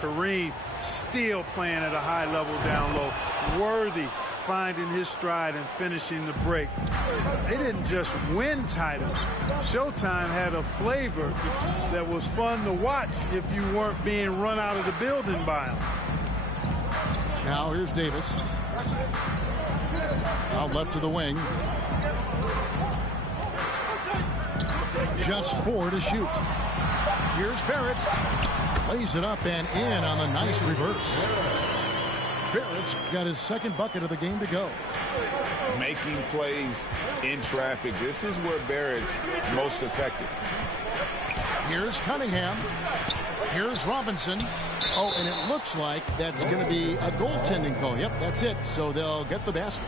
Kareem still playing at a high level down low. Worthy finding his stride and finishing the break. They didn't just win titles. Showtime had a flavor that was fun to watch if you weren't being run out of the building by them. Now here's Davis. Out left to the wing. Just 4 to shoot. Here's Barrett. Lays it up and in on the nice reverse. Barrett's got his second bucket of the game to go. Making plays in traffic. This is where Barrett's most effective. Here's Cunningham. Here's Robinson. Oh, and it looks like that's going to be a goaltending call. Yep, that's it. So they'll get the basket.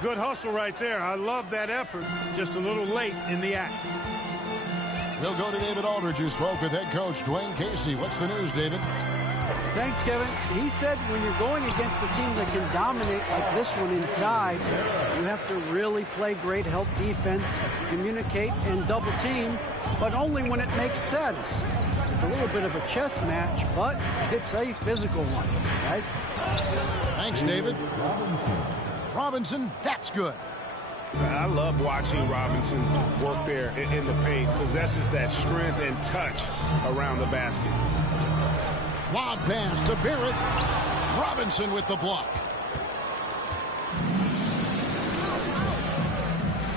Good hustle right there. I love that effort. Just a little late in the act. We'll go to David Aldridge, who spoke with head coach Dwayne Casey. What's the news, David? Thanks, Kevin. He said when you're going against a team that can dominate like this one inside, you have to really play great help defense, communicate, and double team, but only when it makes sense. It's a little bit of a chess match, but it's a physical one, guys. Thanks, David. Robinson, that's good. I love watching Robinson work there in the paint. Possesses that strength and touch around the basket. Lob pass to Barrett. Robinson with the block.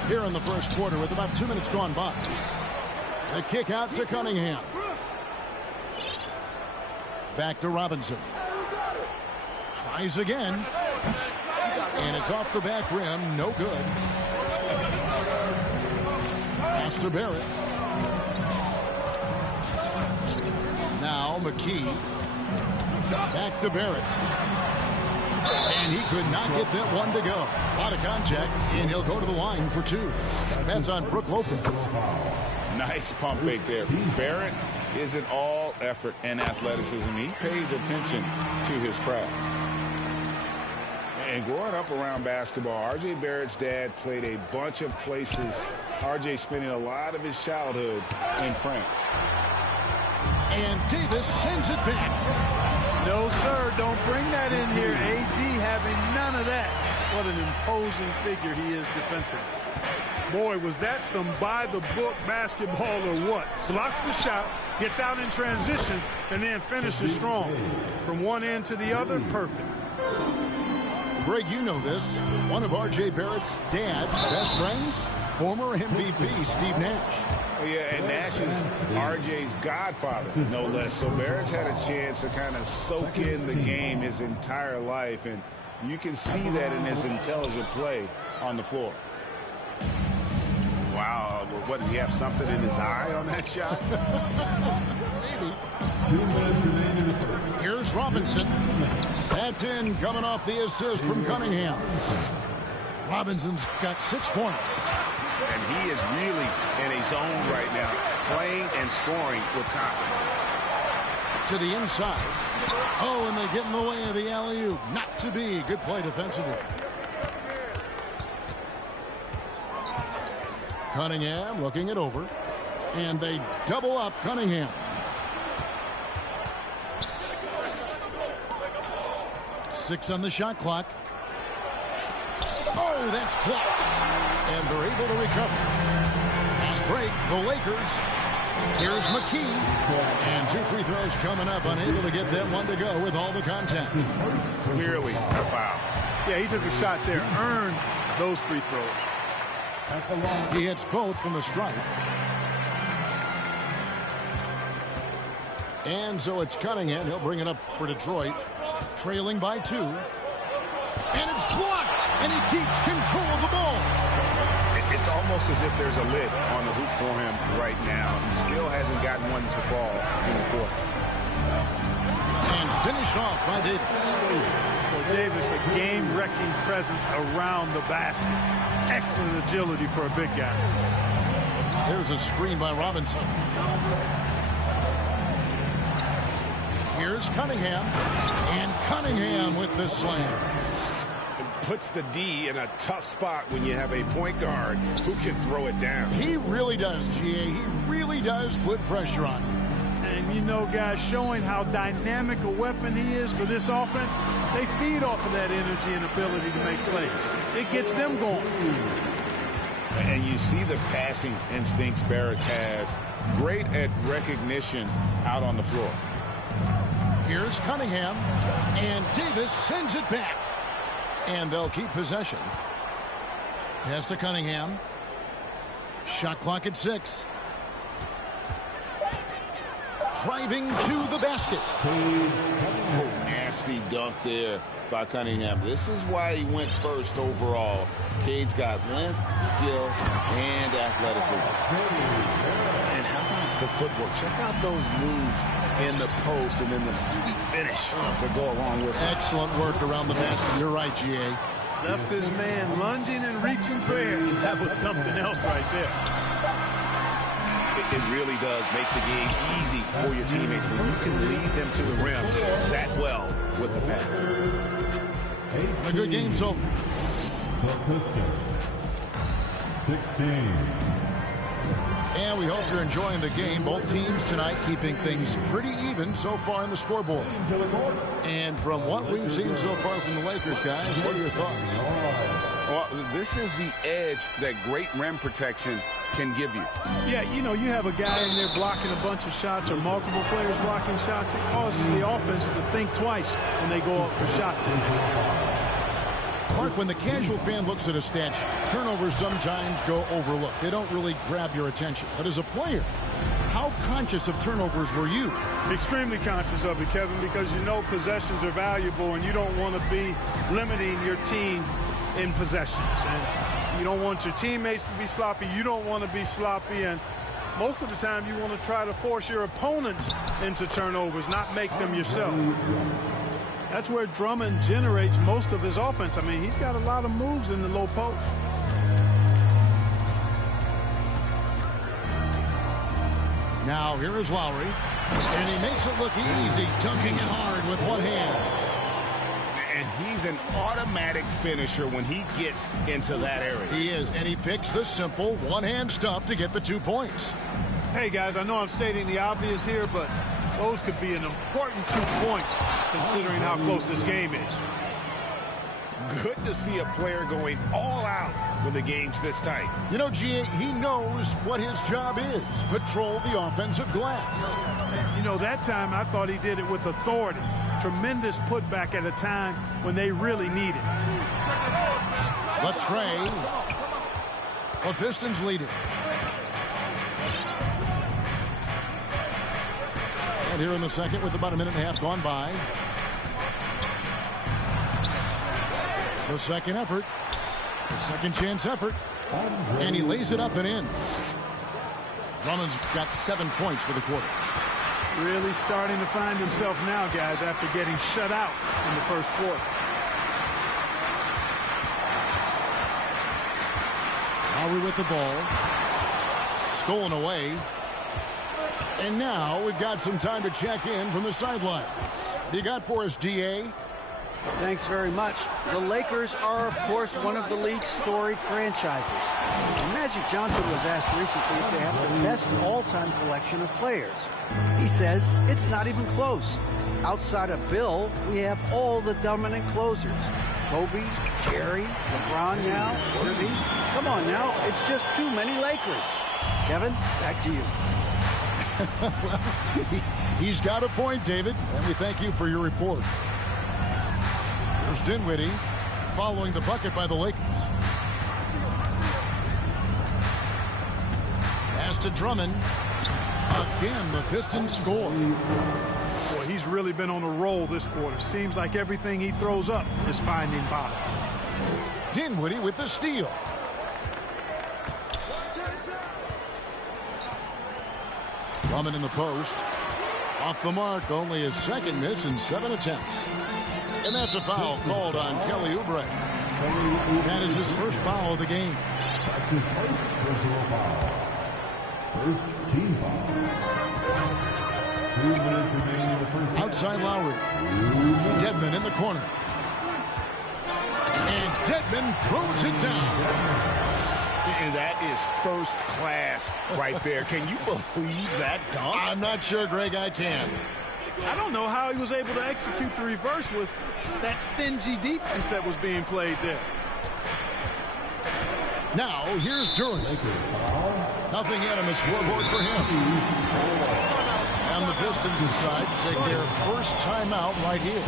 Here in the first quarter with about 2 minutes gone by. The kick out to Cunningham. Back to Robinson. Tries again. And it's off the back rim. No good. Pass to Barrett. Now McKee. Back to Barrett. And he could not get that one to go. A lot of contact, and he'll go to the line for 2. That's on Brook Lopez. Nice pump fake there. Barrett is an all effort and athleticism. He pays attention to his craft. And growing up around basketball, R.J. Barrett's dad played a bunch of places. R.J. spending a lot of his childhood in France. And Davis sends it back. No, sir, don't bring that in here. AD having none of that. What an imposing figure he is defensively. Boy, was that some by-the-book basketball or what? Blocks the shot, gets out in transition, and then finishes strong. From one end to the other, perfect. Greg, you know this. One of R.J. Barrett's dad's best friends, former MVP Steve Nash. Yeah, and Nash is R.J.'s godfather, no less. So Barrett's had a chance to kind of soak in the game his entire life, and you can see that in his intelligent play on the floor. Wow, what, did he have something in his eye on that shot? Maybe. Here's Robinson. That's in, coming off the assist from Cunningham. Robinson's got 6 points. And he is really in a zone right now, playing and scoring with confidence. To the inside. Oh, and they get in the way of the alley-oop. Not to be. Good play defensively. Cunningham looking it over. And they double up Cunningham. Six on the shot clock. Oh, that's blocked. And they're able to recover. Fast break, the Lakers. Here's McKee. And 2 free throws coming up. Unable to get that one to go with all the contact. Clearly a foul. Yeah, he took a shot there. Earned those free throws. He hits both from the stripe. And so it's Cunningham. He'll bring it up for Detroit. Trailing by 2. And it's blocked. And he keeps control of the ball. It's almost as if there's a lid on the hoop for him right now. He still hasn't gotten one to fall in the court. And finished off by Davis. Well, Davis, a game-wrecking presence around the basket. Excellent agility for a big guy. There's a screen by Robinson. Here's Cunningham. And Cunningham with the slam. Puts the D in a tough spot when you have a point guard who can throw it down. He really does, GA. He really does put pressure on him. And you know, guys, showing how dynamic a weapon he is for this offense, they feed off of that energy and ability to make plays. It gets them going. And you see the passing instincts Barrett has. Great at recognition out on the floor. Here's Cunningham, and Davis sends it back. And they'll keep possession. Pass to Cunningham. Shot clock at 6. Driving to the basket. Oh, nasty dunk there by Cunningham. This is why he went first overall. Cade's got length, skill, and athleticism. And how about the footwork? Check out those moves in the post and then the sweet finish to go along with it. Excellent work around the basket. You're right, G.A. Left his man lunging and reaching for air. That was something else right there. It really does make the game easy for your teammates when you can lead them to the rim that well with the pass. A good game so far. The Pistons, 16. And we hope you're enjoying the game. Both teams tonight keeping things pretty even so far in the scoreboard. And from what we've seen so far from the Lakers, guys, what are your thoughts? Well, this is the edge that great rim protection can give you. Yeah, you know, you have a guy in there blocking a bunch of shots or multiple players blocking shots. It causes the offense to think twice when they go up for shots. Clark, when the casual fan looks at a stat sheet, turnovers sometimes go overlooked. They don't really grab your attention. But as a player, how conscious of turnovers were you? Extremely conscious of it, Kevin, because you know possessions are valuable and you don't want to be limiting your team in possessions. And you don't want your teammates to be sloppy. You don't want to be sloppy. And most of the time you want to try to force your opponents into turnovers, not make them yourself. That's where Drummond generates most of his offense. I mean, he's got a lot of moves in the low post. Now here is Lowry, and he makes it look easy, dunking it hard with one hand. And he's an automatic finisher when he gets into that area. He is, and he picks the simple one-hand stuff to get the 2 points. Hey, guys, I know I'm stating the obvious here, but those could be an important 2 points considering how close this game is. Good to see a player going all out when the game's this tight. You know, G.A., he knows what his job is. Patrol the offensive glass. You know, that time I thought he did it with authority. Tremendous putback at a time when they really need it. The tray. The Pistons lead it. And here in the second with about a minute and a half gone by. The second effort. The second chance effort. And he lays it up and in. Drummond's got 7 points for the quarter. Really starting to find himself now, guys, after getting shut out in the first quarter. Lowry with the ball. Stolen away. And now we've got some time to check in from the sidelines. You got for us, D.A.? Thanks very much. The Lakers are, of course, one of the league's storied franchises. And Magic Johnson was asked recently if they have the best all-time collection of players. He says it's not even close. Outside of Bill, we have all the dominant closers. Kobe, Jerry, LeBron now, Irving. Come on now, it's just too many Lakers. Kevin, back to you. Well, he's got a point, David, and we thank you for your report. Here's Dinwiddie following the bucket by the Lakers. Pass to Drummond. Again, the Pistons score. Boy, he's really been on a roll this quarter. Seems like everything he throws up is finding bottom. Dinwiddie with the steal. Drummond in the post. Off the mark, only his second miss in 7 attempts. And that's a foul called on Kelly Oubre. That is his first foul of the game. That's his first personal foul. First team foul. 2 minutes remaining in the first half. Outside Lowry. Dedmon in the corner. And Dedmon throws it down. And that is first class right there. Can you believe that dunk? I'm not sure, Greg, I can. I don't know how he was able to execute the reverse with that stingy defense that was being played there. Now, here's Duren. Nothing yet on the scoreboard for him. And the Pistons decide to take their first timeout right here.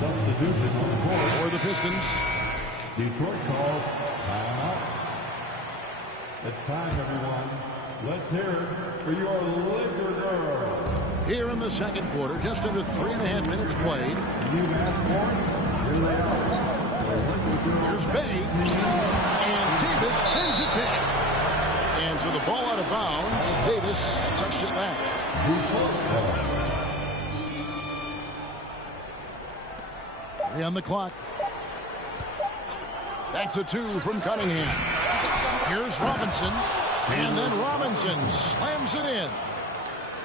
Substitution on the court. For the Pistons. Detroit calls timeout. It's time, everyone. Let's hear it for your Laker girl. Here in the second quarter, just under 3.5 minutes played. You've asked for it. Here they are. Here's Bay. And Davis sends it back. And so the ball out of bounds. Davis touched it last. Three on the clock. That's a 2 from Cunningham. Here's Robinson. And then Robinson slams it in.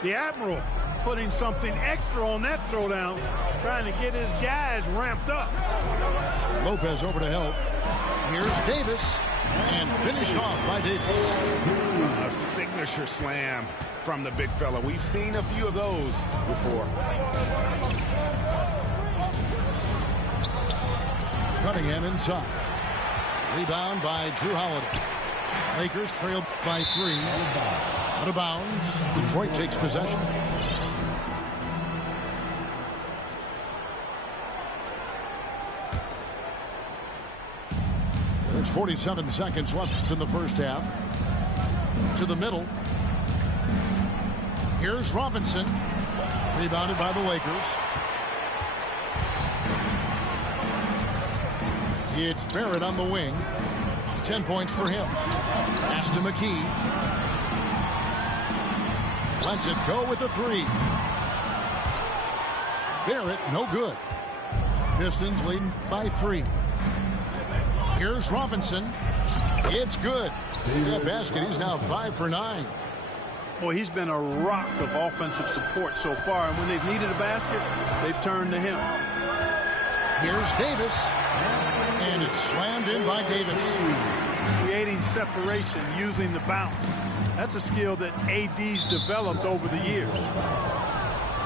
The Admiral putting something extra on that throwdown, trying to get his guys ramped up. Lopez over to help. Here's Davis. And finished off by Davis. A signature slam from the big fella. We've seen a few of those before. Cunningham inside. Rebound by Drew Holiday. Lakers trail by 3. Out of bounds. Detroit takes possession. There's 47 seconds left in the first half. To the middle. Here's Robinson. Rebounded by the Lakers. It's Barrett on the wing. 10 points for him. Pass to McKee. Lets it go with a 3. Barrett, no good. Pistons leading by 3. Here's Robinson. It's good. That basket, he's now 5 for 9. Boy, he's been a rock of offensive support so far, and when they've needed a basket, they've turned to him. Here's Davis. And it's slammed in by Davis. Creating separation using the bounce. That's a skill that AD's developed over the years.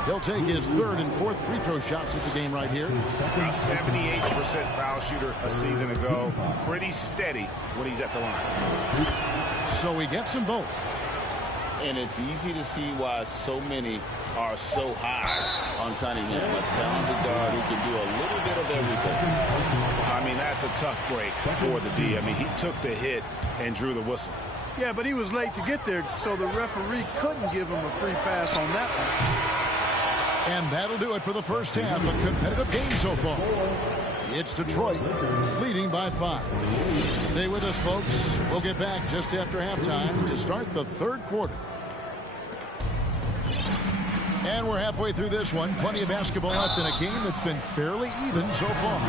He'll take his 3rd and 4th free throw shots at the game right here. A 78% foul shooter a season ago. Pretty steady when he's at the line. So he gets them both. And it's easy to see why so many are so high on Cunningham. A talented guard who can do a little bit of everything. I mean, that's a tough break for the D. I mean, he took the hit and drew the whistle. Yeah, but he was late to get there, so the referee couldn't give him a free pass on that one. And that'll do it for the first half. A competitive game so far. It's Detroit leading by 5. Stay with us, folks. We'll get back just after halftime to start the third quarter. And we're halfway through this one. Plenty of basketball left in a game that's been fairly even so far.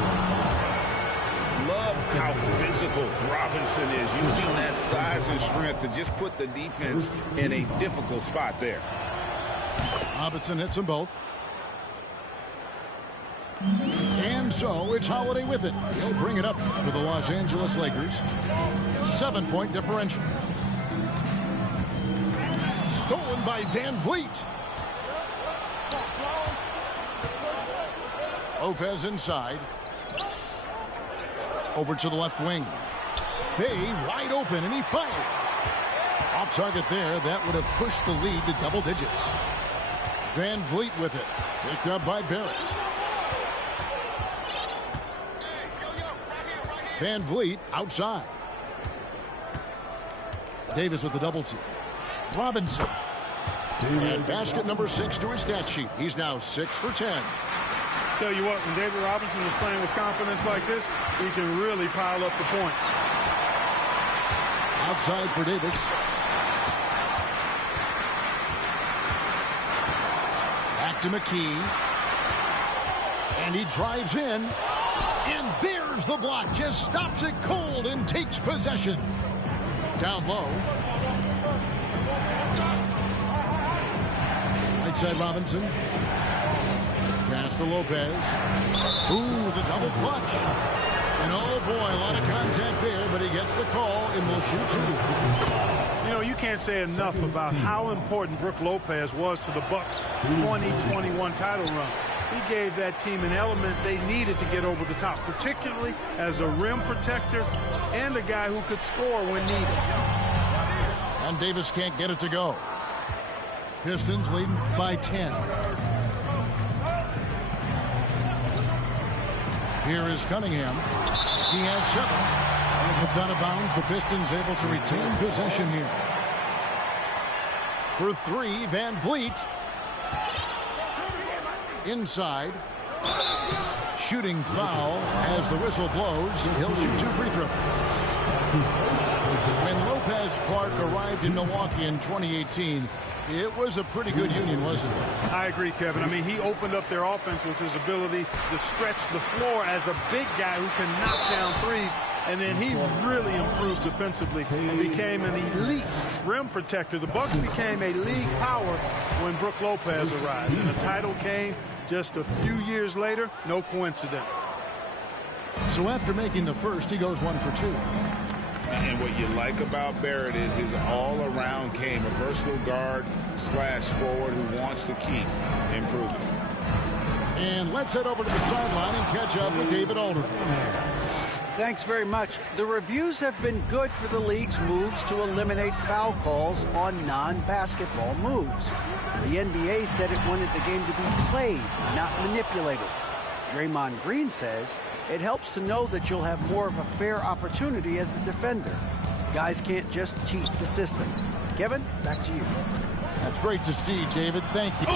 Love how physical Robinson is, using that size and strength to just put the defense in a difficult spot there. Robinson hits them both. And so it's Holiday with it. He'll bring it up for the Los Angeles Lakers. 7-point differential. Stolen by Van Vliet. Lopez inside. Over to the left wing. Bay wide open, and he fires. Off target there. That would have pushed the lead to double digits. Van Vliet with it. Picked up by Barrett. Van Vliet outside. Davis with the double team. Robinson. And basket number 6 to his stat sheet. He's now 6 for 10. Tell you what, when David Robinson is playing with confidence like this, he can really pile up the points. Outside for Davis. Back to McKee. And he drives in. And there's the block. Just stops it cold and takes possession. Down low. Right side Robinson. Pass to Lopez. Ooh, the double clutch. And oh boy, a lot of contact there, but he gets the call and will shoot 2. You know, you can't say enough about how important Brook Lopez was to the Bucks' 2021 title run. He gave that team an element they needed to get over the top, particularly as a rim protector and a guy who could score when needed. And Davis can't get it to go. Pistons leading by 10. Here is Cunningham. He has 7. It's out of bounds. The Pistons able to retain possession here. For 3, Van Vliet. Inside. Shooting foul as the whistle blows. He'll shoot 2 free throws. When Lopez Clark arrived in Milwaukee in 2018, it was a pretty good union, wasn't it? I agree, Kevin. I mean, he opened up their offense with his ability to stretch the floor as a big guy who can knock down threes. And then he really improved defensively and became an elite rim protector. The Bucks became a league power when Brook Lopez arrived. And the title came just a few years later. No coincidence. So after making the first, he goes 1 for 2. And what you like about Barrett is his all-around game, a versatile guard slash forward who wants to keep improving. And let's head over to the sideline and catch up with David Aldridge. Thanks very much. The reviews have been good for the league's moves to eliminate foul calls on non-basketball moves. The NBA said it wanted the game to be played, not manipulated. Draymond Green says it helps to know that you'll have more of a fair opportunity as a defender. Guys can't just cheat the system. Kevin, back to you. That's great to see, David. Thank you.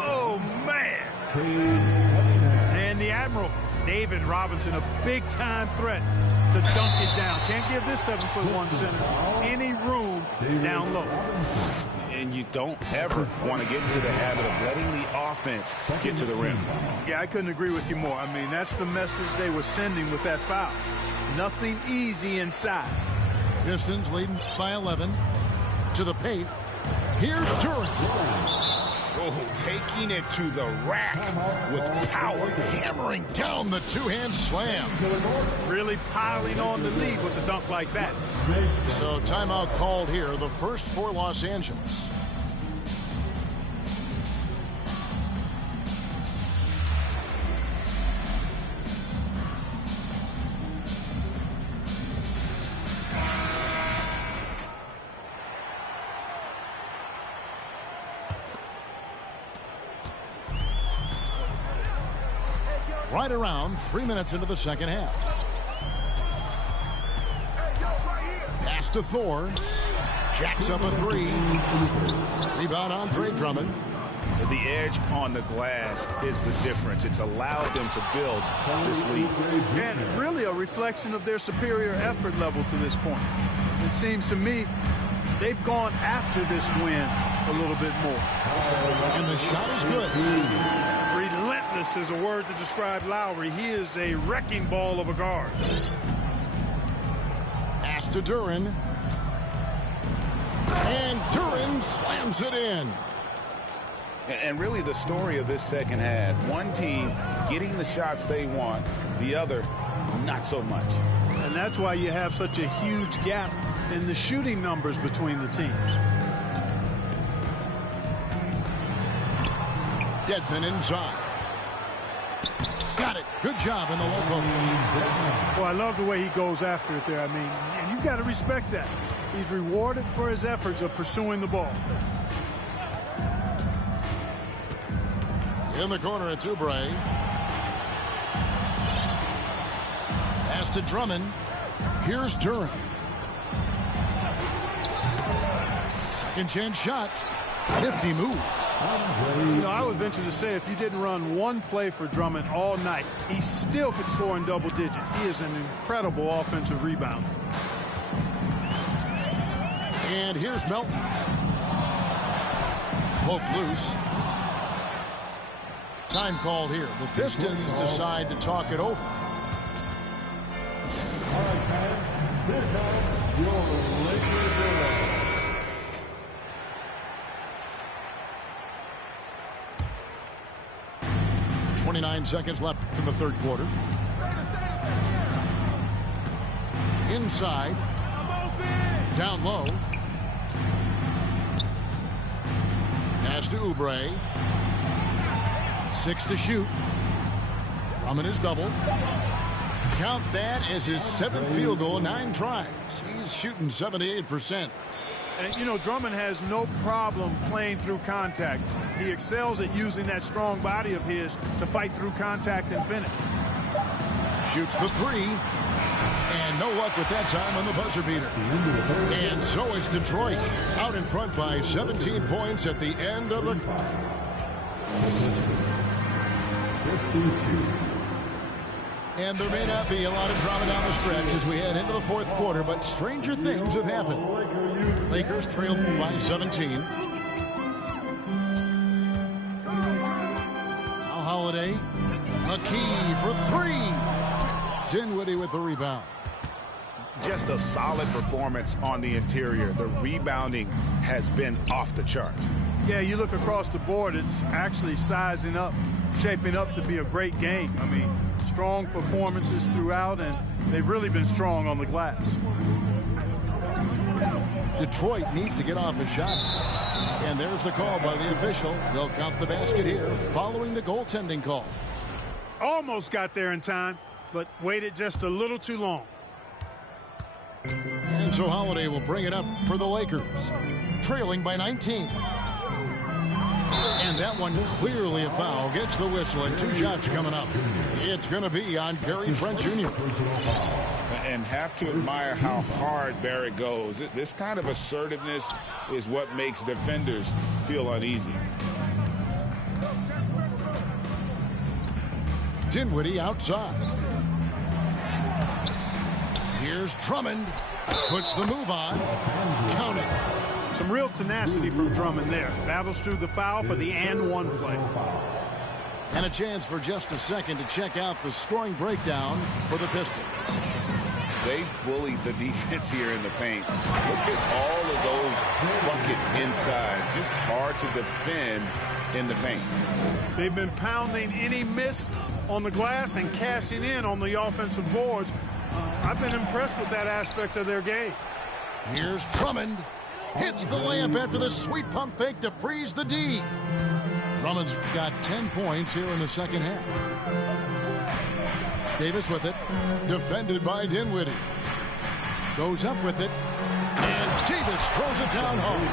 Oh, man. And the Admiral, David Robinson, a big-time threat to dunk it down. Can't give this 7'1" center any room down low. And you don't ever want to get into the habit of letting the offense get to the rim. Yeah, I couldn't agree with you more. I mean, that's the message they were sending with that foul. Nothing easy inside. Pistons leading by 11 to the paint. Here's Durant. Oh, taking it to the rack with power, Hammering down the two-hand slam. Really piling on the lead with a dunk like that. So timeout called here, the first for Los Angeles. Right around 3 minutes into the second half. Pass to Thor. Jacks up a 3. Rebound Andre Drummond. The edge on the glass is the difference. It's allowed them to build this lead. And really a reflection of their superior effort level to this point. It seems to me they've gone after this win a little bit more. And the shot is good. Relentless is a word to describe Lowry. He is a wrecking ball of a guard. Pass to Duren. And Duren slams it in. And really the story of this second half, one team getting the shots they want, the other not so much. And that's why you have such a huge gap in the shooting numbers between the teams. Dedmon inside. Got it. Good job in the low post. Well, I love the way he goes after it there. I mean, and you've got to respect that. He's rewarded for his efforts of pursuing the ball. In the corner, it's Oubre. Pass to Drummond. Here's Durant. Second chance shot. Nifty move. You know, I would venture to say if you didn't run one play for Drummond all night, he still could score in double digits. He is an incredible offensive rebounder. And here's Melton. Poke loose. Time called here. The Pistons decide to talk it over. All right, fans, here comes your Lakers Orlando. 29 seconds left in the third quarter. Inside. Down low. Pass to Oubre. 6 to shoot. Drummond is double. Count that as his 7th field goal in 9 tries. He's shooting 78%. And, you know, Drummond has no problem playing through contact. He excels at using that strong body of his to fight through contact and finish. Shoots the 3. And no luck with that time on the buzzer beater. And so it's Detroit out in front by 17 points at the end of the... And there may not be a lot of drama down the stretch as we head into the fourth quarter, but stranger things have happened. Lakers trailed by 17. Now Holiday. McKee for 3. Dinwiddie with the rebound. Just a solid performance on the interior. The rebounding has been off the charts. Yeah, you look across the board, it's actually sizing up, shaping up to be a great game. I mean, strong performances throughout, and they've really been strong on the glass. Detroit needs to get off a shot. And there's the call by the official. They'll count the basket here following the goaltending call. Almost got there in time, but waited just a little too long. And so Holiday will bring it up for the Lakers, trailing by 19. And that one clearly a foul. Gets the whistle, and 2 shots coming up. It's going to be on Gary Trent Jr. And have to admire how hard Barrett goes. This kind of assertiveness is what makes defenders feel uneasy. Dinwiddie outside. Here's Drummond. Puts the move on. Count it. Some real tenacity from Drummond there. Battles through the foul for the and-one play. And a chance for just a second to check out the scoring breakdown for the Pistons. They bullied the defense here in the paint. Look at all of those buckets inside. Just hard to defend in the paint. They've been pounding any miss on the glass and cashing in on the offensive boards. I've been impressed with that aspect of their game. Here's Drummond. Hits the layup after the sweet pump fake to freeze the D. Drummond's got 10 points here in the second half. Davis with it. Defended by Dinwiddie. Goes up with it. And Davis throws it down home.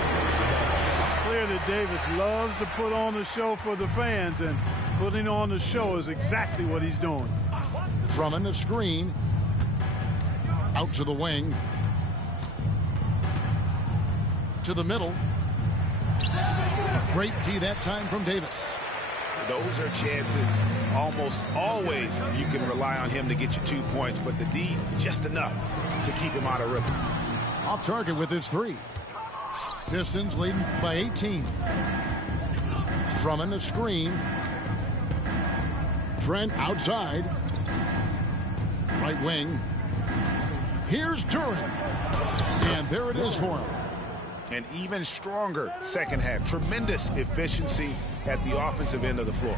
It's clear that Davis loves to put on the show for the fans, and putting on the show is exactly what he's doing. Drummond a screen. Out to the wing. To the middle. Great D that time from Davis. Those are chances almost always you can rely on him to get you 2 points, but the D just enough to keep him out of rhythm. Off target with his 3. Pistons leading by 18. Drummond a screen. Trent outside. Right wing. Here's Durant. And there it is for him. An even stronger second half. Tremendous efficiency at the offensive end of the floor.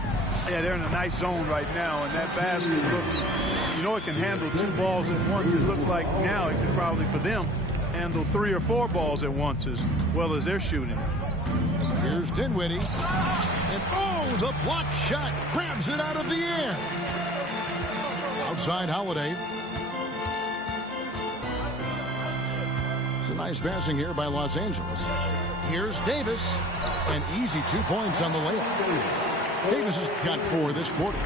Yeah, they're in a nice zone right now, and that basket looks, you know, it can handle 2 balls at once. It looks like now it can probably, for them, handle 3 or 4 balls at once as well as they're shooting. Here's Dinwiddie. And oh, the block shot grabs it out of the air. Outside Holiday. Nice passing here by Los Angeles. Here's Davis. An easy 2 points on the layup. Davis has got 4 this quarter.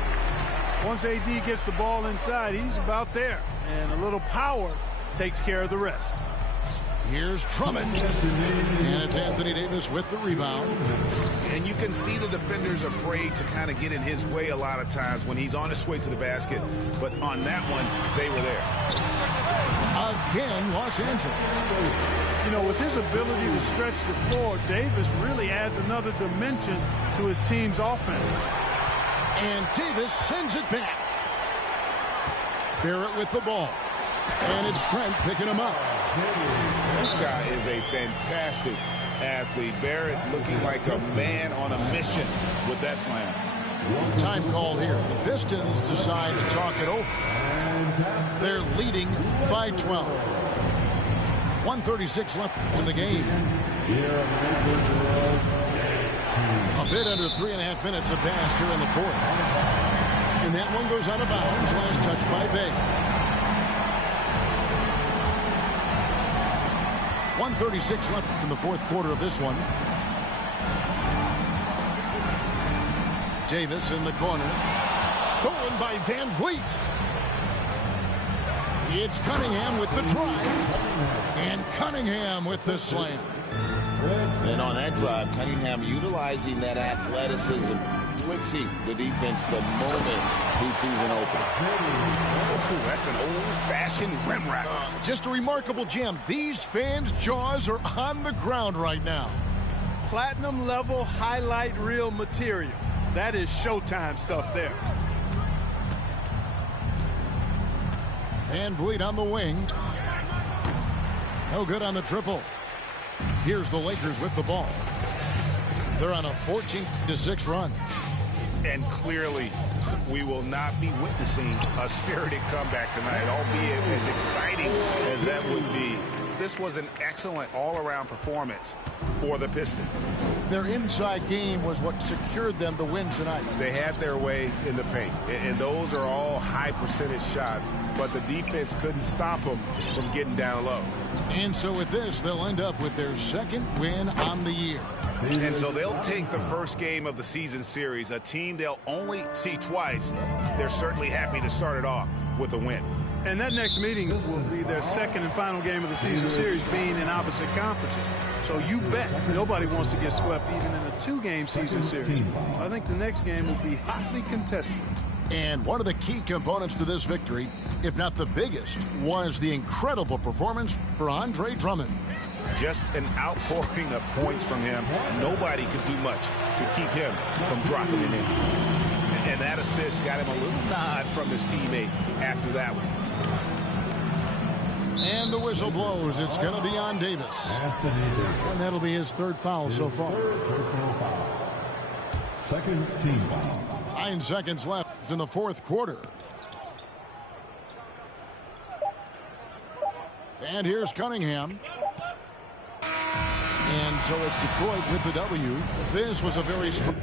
Once AD gets the ball inside, he's about there. And a little power takes care of the rest. Here's Drummond. And it's Anthony Davis with the rebound. And you can see the defenders afraid to kind of get in his way a lot of times when he's on his way to the basket. But on that one, they were there. Again, Los Angeles. You know, with his ability to stretch the floor, Davis really adds another dimension to his team's offense. And Davis sends it back. Barrett with the ball. And it's Trent picking him up. This guy is a fantastic athlete. Barrett looking like a man on a mission with that slam. Time called here. The Pistons decide to talk it over. They're leading by 12. 1:36 left in the game. A bit under 3.5 minutes have passed here in the fourth. And that one goes out of bounds. Last touch by Bay. 1:36 left in the fourth quarter of this one. Davis in the corner. Stolen by Van Vliet. It's Cunningham with the drive. And Cunningham with the slam. And on that drive, Cunningham utilizing that athleticism, blitzing the defense the moment he sees an opening. Oh, that's an old-fashioned rim rack. Just a remarkable jam. These fans' jaws are on the ground right now. Platinum level highlight reel material. That is Showtime stuff there. Van Vliet on the wing. No good on the triple. Here's the Lakers with the ball. They're on a 14-6 run. And clearly, we will not be witnessing a spirited comeback tonight, albeit as exciting as that would be. This was an excellent all-around performance for the Pistons. Their inside game was what secured them the win tonight. They had their way in the paint, and those are all high-percentage shots, but the defense couldn't stop them from getting down low. And so with this, they'll end up with their second win on the year. And so they'll take the first game of the season series, a team they'll only see twice. They're certainly happy to start it off with a win. And that next meeting will be their second and final game of the season series, being in opposite conferences. So you bet nobody wants to get swept even in a 2-game season series. I think the next game will be hotly contested. And one of the key components to this victory, if not the biggest, was the incredible performance for Andre Drummond. Just an outpouring of points from him. Nobody could do much to keep him from dropping it in. And that assist got him a little nod from his teammate after that one. And the whistle blows. It's going to be on Davis. And that'll be his third foul so far. Second team foul. 9 seconds left in the fourth quarter. And here's Cunningham. And so it's Detroit with the W. This was a very strong...